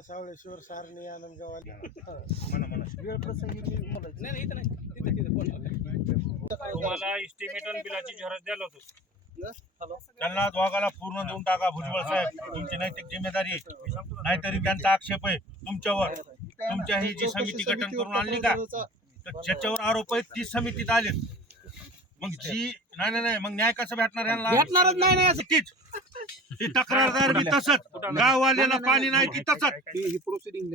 रेखा सावळेश्वर सारणी आनंदगाव आली म्हणा म्हणा वेळ प्रसंगी मी बोलायचं. नाही नाही इथं नाही. तिथं तिथं तुम्हाला इस्टिमेट आणि बिलाची झेरॉक्स द्यायला होतो. त्यांना दोघाला पूर्ण देऊन टाका भुजबळ साहेब. तुमची नैतिक जिम्मेदारी आहे. नाहीतरी त्यांचा आक्षेप आहे तुमच्यावर. तुमच्या ही जी समिती गठन करून आणली का तर ज्याच्यावर आरोप आहेत ती समितीत आले मग जी नाही नाही नाही मग न्याय कसं भेटणार यांना? भेटणारच नाही नाही असं तीच ती तक्रारदार बी तसंच. गाववाल्याला पाणी नाही ती तसंच. ही प्रोसिडिंग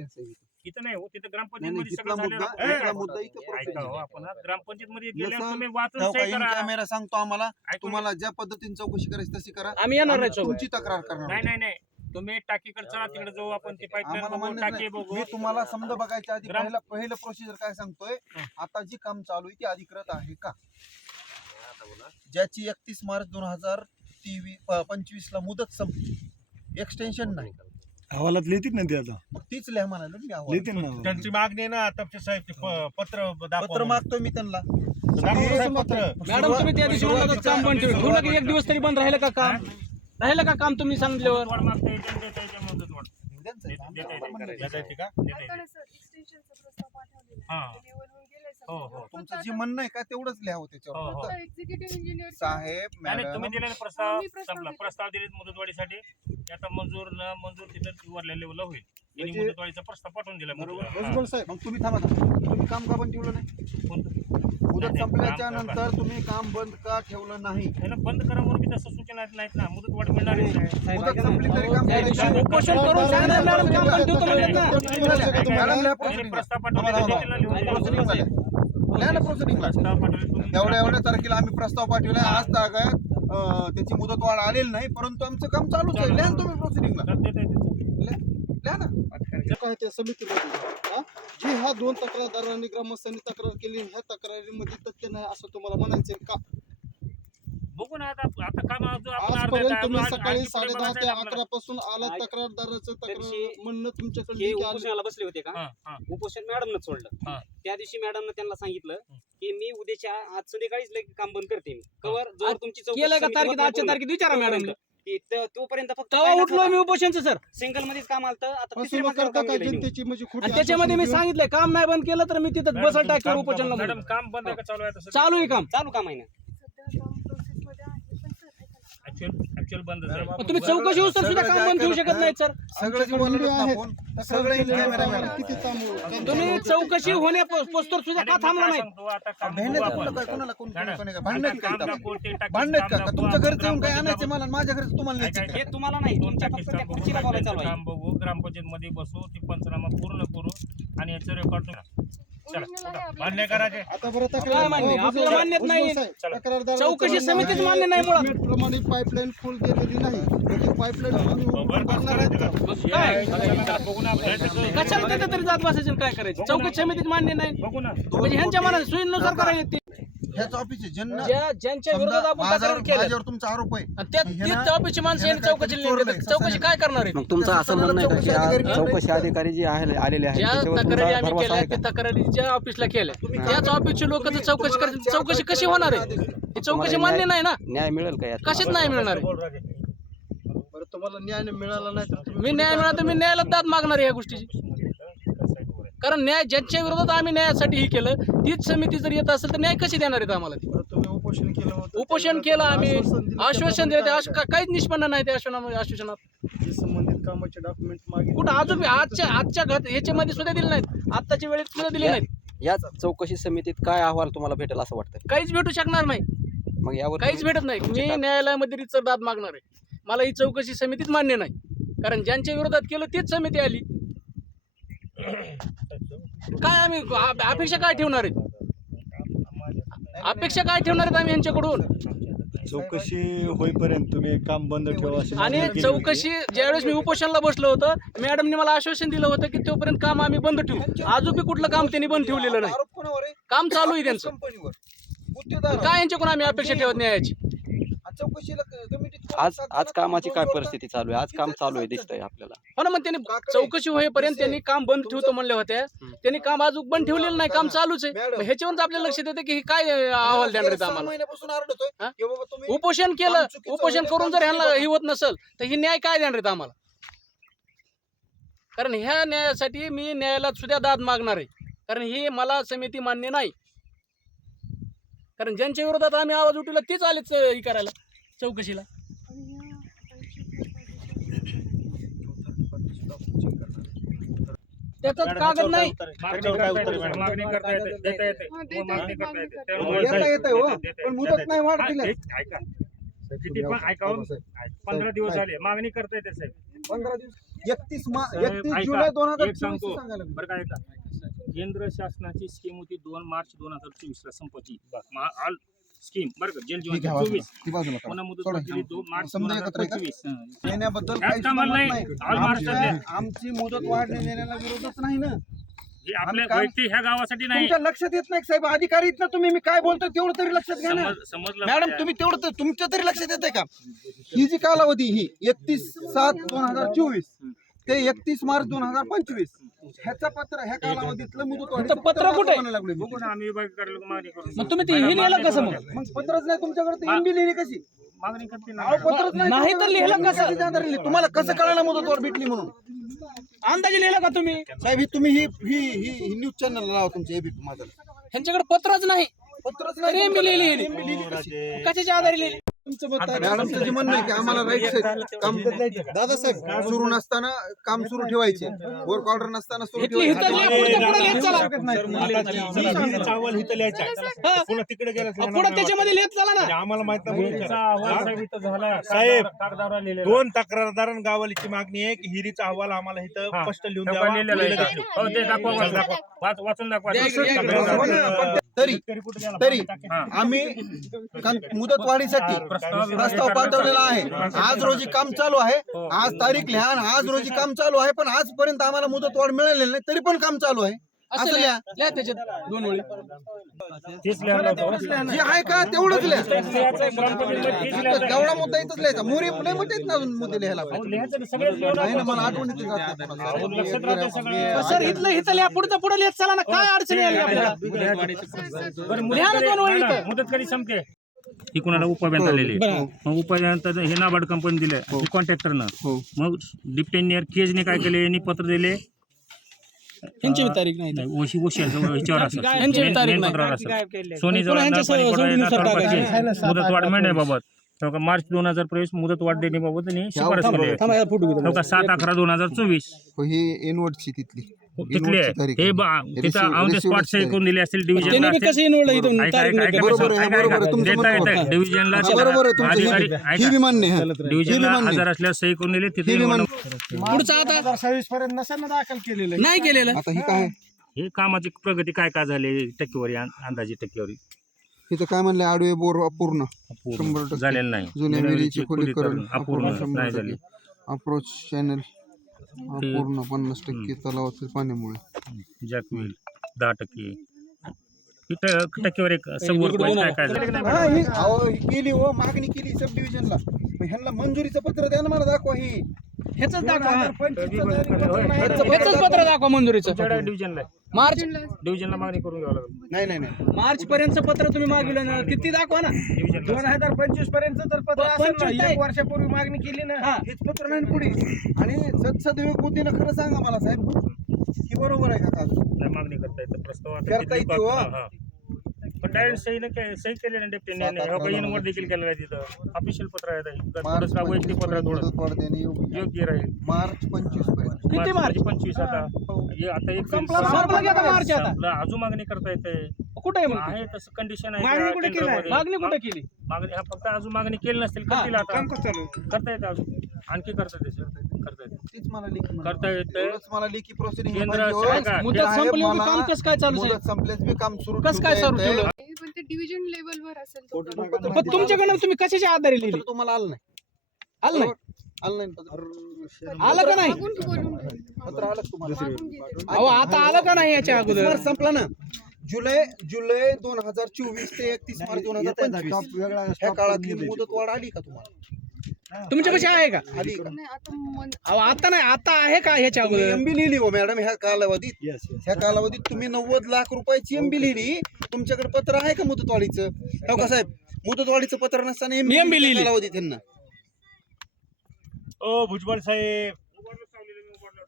इथं. नाही हो तिथं ग्रामपंचायत नाही, मध्ये तिथला सगळं मुद्दा झालेलं तिथला आहे. मुद्दा इथं ऐका proceeding हो आहे. आपण ग्रामपंचायत मध्ये गेल्यावर जसं तुम्ही वाचून तेव्हा सही इन करा. कॅमेरा सांगतो आम्हाला. ऐकून तुम्हाला ज्या पद्धतीने चौकशी करायची तशी करा. आम्ही येणार आम्ही नाही सोबत तुमची तक्रार करणार नाही नाही नाही. तुम्ही टाकीकडे चला तिकडे जाऊ आपण. ते आम्हाला पाईपलाईन बघू मान्य टाकी नाही. बघू. मी तुम्हाला समजा बघायच्या आधी ग्राम- पहिलं पहिलं प्रोसिजर काय सांगतोय? आता जी काम चालू आहे ती अधिकृत आहे का? ज्याची एकतीस मार्च दोन हजार तेवीस पंचवीस ला मुदत संपली. एक्सटेन्शन नाही. अहवालात लिहितील ना ते आता? मग तीच लिहा म्हणालो मी अहवाल. लिहितील ना त्यांची मागणी आहे ना तपचे साहेब ते प- पत्र दाखवा पत्र मागतोय मी त्यांना. दाखवा साहेब पत्र. मॅडम तुम्ही त्या दिवशी म्हणला होता काम बंद ठेवू. ठेवलं की एक दिवस तरी बंद राहिलं का काम? राहिलं का काम तुम्ही सांगितल्यावर? मागता देता येते का? देता येते. हा. हो, हो. तुमचं जे म्हणणं आहे का तेवढंच लिहावं त्याच्यावर हो, हो. फक्त एक्झिक्युटिव्ह इंजिनियर साहेब नाही नाही, तुम्ही मॅडम दिलेला प्रस्ताव संपला दिले. प्रस्ताव दिले मुदतवाढीसाठी ते आता मंजूर न मंजूर तिथं वरल्या लेवलला होईल त्यांनी म्हणजे- मुदतवाढीचा प्रस्ताव पाठवून दिला बरोबर हा. भुजबळ साहेब मग तुम्ही थांबा थांबा. तुम्ही काम का बंद ठेवलं नाही कोणतं? मुदत नाही, संपल्याच्या नंतर तुम्ही काम बंद का ठेवलं नाही त्याला बंद करा म्हणून बी तसं सूचना नाहीत ना मुदतवाढ मिळणार नाही मुदत संपली तरी काम त्या दिवशी करायचं. उपोषण करून सांगा मॅडम काम बंद ठेवतो म्हणलेत ना मॅडम लिहा त्यांनी proceeding ला. प्रस्ताव लिहून ला लिहा ना proceeding ला. प्रस्ताव पाठवले तुम्ही एवढ्या एवढ्या तारखेला आम्ही प्रस्ताव पाठवला. आज अं, त्याची मुदत वाढ आलेली नाही परंतु आमचं काम चालूच आहे. लिहा ना तुम्ही प्रोसिडिंगला. लिहा. ना. काय त्या समितीमध्ये हा? जी ह्या दोन तक्रारदारांनी ग्रामस्थांनी तक्रार केली ह्या तक्रारीमध्ये तथ्य नाही असं तुम्हाला म्हणायचं का? बघू ना आता आता काम अजून आपण अर्ध्यात आजपर्यंत. तुम्ही सकाळी आणखी पुढे साडे दहा बघायचं ते आहे आपल्याला. अकरा पासून आला. तक्रारदाराचं त्या तक्रार दिवशी म्हणणं तुमच्याकडे हे आलं. उपोषणाला बसले होते का हा, हा. उपोषण मॅडमनं सोडलं हा. त्या दिवशी मॅडमनं त्यांना सांगितलं की मी उद्याच्या आज संध्याकाळीच लगेच काम बंद करते मी कवर जोर तुमची चौकशी केलं का समिती तारखेत होत नाही आजच्या. तारखेत विचारा मॅडम की त- तोपर्यंत फक्त तेव्हा उठलो मी उपोषणचं सर सिंगल मध्येच काम आलं आता तिसऱ्या मजल्यावर करता काम का केलंय मी. जनतेची म्हणजे खोटी त्याच्यामध्ये मी आश्वासनं? सांगितलंय काम नाही बंद केलं तर मी तिथं मॅडम, बसल तुम्ही टाकीवर काम- उपोषणला मॅडम. काम बंद आहे का चालू आहे तसं चालू आहे काम चालू काम आहे ना सध्या काम प्रोसेसमध्ये आहे पण सर ऐका ना. ऍक्च्युअल ऍक्च्युअल बंद आहे मग तुम्ही चौकशी होऊ तर सुद्धा काम बंद ठेवू शकत नाही सर? सगळं सगळे तुम्ही. चौकशी होण्या पोस्टर सुद्धा का थांबला नाही? सांगतो आता काम आपण. का का? दाखवू, तुमच्या आपण घरचं येऊन काय आणायचे मला? माझ्या घरचं तुम्हाला न्यायचं? हे तुम्हाला नाही. तुमच्या टाकीचं फक्त त्या काम बघू, खुर्चीला बोलायला चालू टाकीचं आहे. काम बघू ग्रामपंचायत मध्ये बसू ती पंचनामा पूर्ण करू आणि याचं रेकॉर्ड मान्य करायचे. आता बरं काय तक्रार मान्य? आपल्याला भुजबळ- मान्यच नाही. चौकशी समितीच मान्य नाही मुळात. प्रमाणे पाईपलाईन फुल गेलेली नाही. तर ती पाईपलाईन? काय. कशाला तिथे तरी जात बसायचं आणि काय करायचं? चौकशी समितीत मान्य नाही. बघू ना. म्हणजे ह्यांच्या मनात सोयीनुसार करायचं ते ह्याच ऑफिस आहे. ज्यांना ज्या ज्यांच्या समजा विरोधात आपण माझ्यावर तक्रार माझ्यावर तुमचा आरोप आहे. तीच ऑफिसची माणसं यांनी चौकशी काहीतरी चोरलंय, नेमली. चौकशी. काय करणार आहे मग तुमचं असं म्हणणं आहे का की चौकशी आज अधिकारी चौकशी अधिकारी जे आहे आलेले आहेत ज्या त्याच्यावर तक्रारी तुमचा आम्ही भरवसा केल्या आहे त्या का? तक्रारी ज्या ऑफिसला केल्या तुम्ही त्याच ऑफिसचे लोक तुम्ही- चौकशी करतील. चौकशी कशी होणार आहे. ही चौकशी मान्य नाही ना? न्याय मिळेल का यात? कशीच नाही मिळणार आहे. बरं तुम्हाला न्याय मिळाला नाही तर तुम्ही मी न्याय मिळाला तर मी न्यायाला दाद मागणार आहे या गोष्टीची. कारण न्याय ज्यांच्या विरोधात आम्ही न्यायासाठी हे केलं तीच समिती जर येत असेल तर न्याय कशी देणार आहेत आम्हाला ती? उपोषण केलं होतं उपोषण केलं आम्ही. आश्वासन दिलं, ते काहीच निष्पन्न नाही आश्वासनामध्ये आश्वासनात. जे संबंधित कामाचे डॉक्युमेंट मागे कुठं अजून आजच्या आजच्या घात ह्याच्यामध्ये सुद्धा दिले नाहीत. आत्ताच्या वेळेत सुद्धा दिले नाहीत. या चौकशी समितीत काय अहवाल तुम्हाला भेटेल असं वाटतं काहीच भेटू शकणार नाही. मग यावर काहीच भेटत नाही. मी न्यायालयामध्ये रितसर दाद मागणार आहे. मला ही चौकशी समितीत मान्य नाही. कारण ज्यांच्या विरोधात केलं तीच समिती आली. काय आम्ही अपेक्षा काय ठेवणार आहेत? अपेक्षा काय ठेवणार आहेत आम्ही यांच्याकडून? चौकशी होईपर्यंत तुम्ही काम बंद ठेवा अशी आणि मागणी केली होती. चौकशी ज्यावेळेस मी उपोषणला बसलो होतं मॅडमने मला आश्वासन दिलं होतं की तोपर्यंत काम आम्ही बंद ठेवू. अजून बी कुठलं काम त्यांनी बंद ठेवलेलं नाही. आरोप कोणावर आहे? काम चालू आहे त्यांचं. कंपनीवर. गुत्तेदार काय यांच्याकडून आम्ही अपेक्षा ठेवत न्यायाची? चौकशीला कमिटीत आज आज कामाची काय परिस्थिती चालू आहे? आज काम चालू आहे दिसतंय आपल्याला. हो ना मग त्यांनी चौकशी होईपर्यंत त्यांनी काम बंद ठेवतो म्हणले होते त्यांनी काम अजून बंद ठेवलेलं नाही काम चालूच आहे. मग ह्याच्यावरच आपल्याला लक्षात येतं की हे काय अहवाल देणार आहेत आम्हाला? महिन्यापासून आरडतोय. हा? की बाबा तुम्ही उपोषण केलं चुकीचं उपोषण करून काम जर ह्यांना चुकीचं हे होत नसेल तर ही न्याय काय देणार आहेत आम्हाला? कारण ह्या न्यायासाठी मी न्यायालयात सुद्धा दाद मागणार आहे. कारण ही मला समिती मान्य नाही. कारण ज्यांच्या विरोधात आम्ही आवाज उठवला तीच आलेच हे करायला चौकशीला आणि ह्या पैसे कागद नाही. मागणी करता येते देता येते. हा, मागणी करता येते. त्यामुळे येता. हो, देता पण येते. मुदत नाही वाढ हा, एक- ऐका. किती पण ऐकावून पंधरा दिवस झाले मागणी करता येते साहेब. पंधरा दिवस एकतीस मा साहेब, एकतीस ऐका, जुलै दोन हजार एक चोवीस सांगतो. सांगायला लागले. बरं काय ऐका. केंद्र शासनाची स्कीम होती दोन मार्च दोन हजार चोवीस ला संपत्ती ऑल स्कीम बरं का? जल ती जीवन चोवीस. ती. पुन्हा मुदत. दिली दोन मार्च दोन हजार? पंचवीस. येण्याबद्दल कामाला नाही. ऑल आमची मुदत देण्याला विरोधच नाही ना. हे आपल्या काम- वैयक्तिक ह्या गावासाठी नाही. तुमच्या लक्षात येत नाही साहेब? अधिकारी तुम्ही मी काय बोलतोय तेवढं तरी लक्षात घ्या ना. समज- समजलं मॅडम माझ्या. तुम्ही तेवढं तर- तुमच्या तरी लक्षात येते का? ही जी कालावधी ही एकतीस सात दोन हजार चोवीस ते एकतीस मार्च दोन हजार पंचवीस. ह्याचा पत्र ह्या कालावधीतलं मुदत पत्र. कुठे? आहे? बघू ना आम्ही विभाग करायला मागणी करून मग तुम्ही ते हे लिहिलं कसं मग? मग पत्रच नाही तुमच्याकडे ते एमबी लिहिली कशी? मागणी करते ना. अहो, पत्रच नाही नाही तर लिहिलं कसं? आधारे लिहिली? तुम्हाला कसं कळायला मुदतवाढ भेटली म्हणून? अंदाजे लिहिलं का तुम्ही? साहेब ही तुम्ही ही ही ही ही न्यूज चॅनल लावा तुमच्या एबी माझं. ह्यांच्याकडे पत्रच नाही. पत्रच तरी मी लिहिली. लिहिली. MB लिहिली कशी? कशाच्या आधारे लिहिली? म्हणणं आहे की आम्हाला आहेत काम दादासाहेब सुरू नसताना काम सुरू ठेवायचे. वर्क ऑर्डर नसताना सुरू चावल इथं लिहायचं. पुन्हा तिकडे गेलं अहो, पुढं त्याच्यामध्ये लिहित चला ना. म्हणजे आम्हाला माहीत नाही साहेब दोन तक्रारदारां गावालीची मागणी आहे की हिरीचा अहवाल आम्हाला इथं हा. स्पष्ट लिहून द्यावा. हो, दाखवा वाचून. दाखवा. तरी तरी हा. आम्ही मुदत वाढीसाठी प्रस्ताव पाठवलेला आहे. आज रोजी काम चालू आहे. आज तारीख लिहा आणि आज रोजी काम चालू आहे पण आजपर्यंत आम्हाला मुदत वाढ मिळालेली नाही तरी पण काम चालू आहे. असं लिहा. लिहा. त्याच्यात. दोन. जे आहे का तेवढंच लिहा. जेवढा मुद्दा इथंच लिहायचा. मोरी आहेत ना अजून मुद्दे लिहायला नाही, ना. मला आठवणीत येत नाही. सर इथलं इथं लिहा. पुढचं पुढे लिहित चला ना. काय अडचणी आली आपल्याला लिहा ना दोन ओळी नाही, नाही, इथं. मुदत कधी संपते? ही कुणाला उपाव्यात आलेली आहे. मग उपाव्यात हे नाबार्ड कंपनी दिले हे. कॉन्ट्रॅक्टरनं हो. मग डिप्टी इंजिनियर केजने काय केले? यांनी पत्र दिले. ह्यांची बी तारीख नाही बी तारीख मेन नाही. पत्रावर सोनी पुन्हा टाकायचे. मिळण्याबाबत हो का, मार्च दोन हजार तेवीस मुदत वाढ देण्याबाबत त्यांनी शिफारस केली आहे. थांबा, या फोटो घेतो. हो का, सात अकरा दोन हजार चोवीस हो, ही एनवर्डची तिथली हे. बा- हे तिथं ऑन द स्पॉट सही. करून दिली असेल डिव्हिजनला कसं इथून. बरोबर आहे, बरोबर आहे. तुमचं हा, बरोबर आहे तुमचं अधिकारी ही- ऐका. ही बी मान्य आहे. ही बी डिव्हिजनला. हजर असल्यास सही करून दिली तिथे ही पुढचं आता सव्वीस पर्यंत नसेल दाखल केलेलं नाही केलेलं आता ही काय? हे कामाची प्रगती काय काय झाली टक्केवारी अं- अंदाजे टक्केवारी इथं काय म्हणले आडवे बोर अपूर्ण शंभर अपूर्ण टक्के. झालेलं नाही जुन्या विहिरीची खोलीकरण अपूर्ण शंभर नाही. झाली अप्रोच चॅनल अपूर्ण पन्नास टक्के तलावातील पाण्यामुळे. जॅक व्हील दहा टक्के. ट- टक्केवारी समोर काय काय झालं? हा, ही अहो, ही केली हो मागणी केली सब डिव्हिजनला ह्यांना मंजुरीचं पत्र द्या ना मला दाखवा ही. ह्याच दाखवा. हा. पत्र पत्र दाखवा मंजुरीचं. तुमच्याकडे डिव्हिजनला मार्च डिव्हिजनला मागणी करून घ्यावं लागेल. नाही नाही नाही. मार्च पर्यंत पत्र तुम्ही मागवलं ना किती दाखवा ना. डिव्हिजनला दोन हजार पंचवीसपर्यंत तर पत्र ना. नाही. एक वर्षापूर्वी मागणी केली ना हा. हेच पत्र नाही ना पुढे. आणि सदसद्विवेक बुद्धीनं खरं सांगा मला साहेब. ही बरोबर आहे का? काय मागणी करता येतं. प्रस्ताव आता करता किती येते हो. हा, हा. डायरेक्ट सही न के- सही केली ना डेप्टीने सात, अकरा इन वर दोन देखील केलेलं आहे तिथं ऑफिशियल पत्र आहे. मार्च थोडंसं वैयक्तिक पत्र थोडं मुदतवाढ देणे योग्य. योग्य राहील मार्च पंचवीसपर्यंत किती मार्च मार्च? म्हणजे पंचवीस आता हे आता एक संपला संपला की आता मार्च आता संपला. अजून मागणी करता येते कुठे आहे मग ती? आहे तसं कंडिशन आहे मागणी कुठे केली. मागणी कुठे केली मागणी हा फक्त अजून मागणी केली नसतील करतील आता चालू? करता येते अजून आणखी करता येते sir. करता येते तीच मला लेखी म्हणा. करता येते एवढंच मला लेखी प्रोसिडिंग केंद्र मुदत संपली होती काम कसं काय चालू आहे मुदत संपल्यास बी काम सुरू कसं काय ठेवता सुरू येतंय. ठेवलं पण ते डिव्हिजन लेवलवर असेल तो. पण तुमच्याकडनं तुम्ही कशाच्या आधारे लिहिली? पत्र तुम्हाला आलं नाही. आलं नाही? आलं नाही पत्र. आलं का नाही? मागून बोलून? ठेव. पत्र आलं का तुम्हाला. मागून घेते. अहो आता आलं का नाही याच्या अगोदर? मार्च संपला ना? जुलै जुलै दोन हजार चोवीस ते एकतीस मार्च दोन हजार पंचवीस. ह्या काळातली मुदत वाढ आली का तुम्हाला? तुमच्या कशी आहे का? नाही आता मन अहो आता नाही आता आहे का ह्याच्या अगोदर? एमबी लिहिली हो मॅडम ह्या कालावधीत. ह्या कालावधीत तुम्ही नव्वद लाख रुपयाची एमबी लिहिली. तुमच्याकडे पत्र आहे का मुदतवाढीचं? हो का साहेब? मुदतवाढीचं पत्र नसताना MB लिहिली. कालावधीत त्यांना ओ भुजबळ साहेब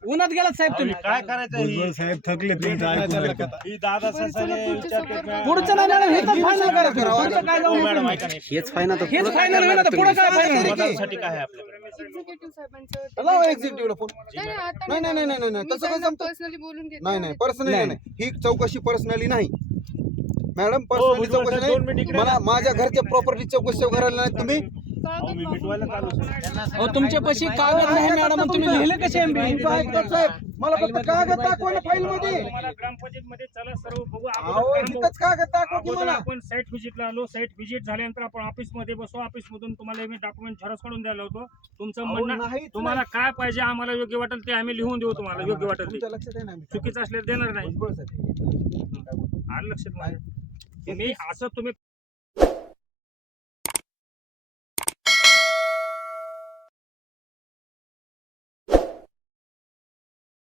उन्हात गेलात साहेब तुम्ही. काय करायचं भुजबळ ही साहेब थकले तुमचं ऐकून ऐकून. ही दादा ससाने? पुढचं नाही मॅडम हेच फायनल करा पुढचं काय हो, जाऊन मॅडम उपयोग ऐका नाही. हेच फायनल हेच फायनल होईल आता पुढे काय फायनल काय आहे आपल्याकडे? एक्झिक्युटिव्ह साहेबांचं लावा एक्झिक्युटिव्हला फोन नाही नाही, आता नाही, नाही, नाही, नाही, नाही, तसं कसं जमतं? पर्सनली बोलून घेते. नाही नाही पर्सनली नाही. नाही ही चौकशी पर्सनली नाही. मॅडम हो, पर्सनली भुजबळ चौकशी साहेब, दोन मिनिट नाही इकडे मला माझ्या घरच्या प्रॉपर्टी चौकशी करायला नाही तुम्ही? अहो, मी मिटवायला चालू आहे. अहो तुमच्या पशी कागद नाही मॅडम तुम्ही लिहिले कसे मला फक्त कागद दाखवा ना फाईल मध्ये तुम्हाला ग्रामपंचायत मध्ये चला सर्व बघू. इथंच कागद दाखवा की अगोदर मला आपण साईट व्हिजिटला आलो. साईट व्हिजिट झाल्यानंतर आपण ऑफिसमध्ये बसू. ऑफिस मधून तुम्हाला मी डॉक्युमेंट झेरॉक्स काढून द्यायला होतो तुमचं म्हणणं तुम्हाला काय पाहिजे आम्हाला योग्य वाटेल ते आम्ही लिहून देऊ तुम्हाला योग्य वाटेल. चुकीचं असलेलं देणार नाही. आलं लक्षात माझ्या तुम्ही असं तुम्ही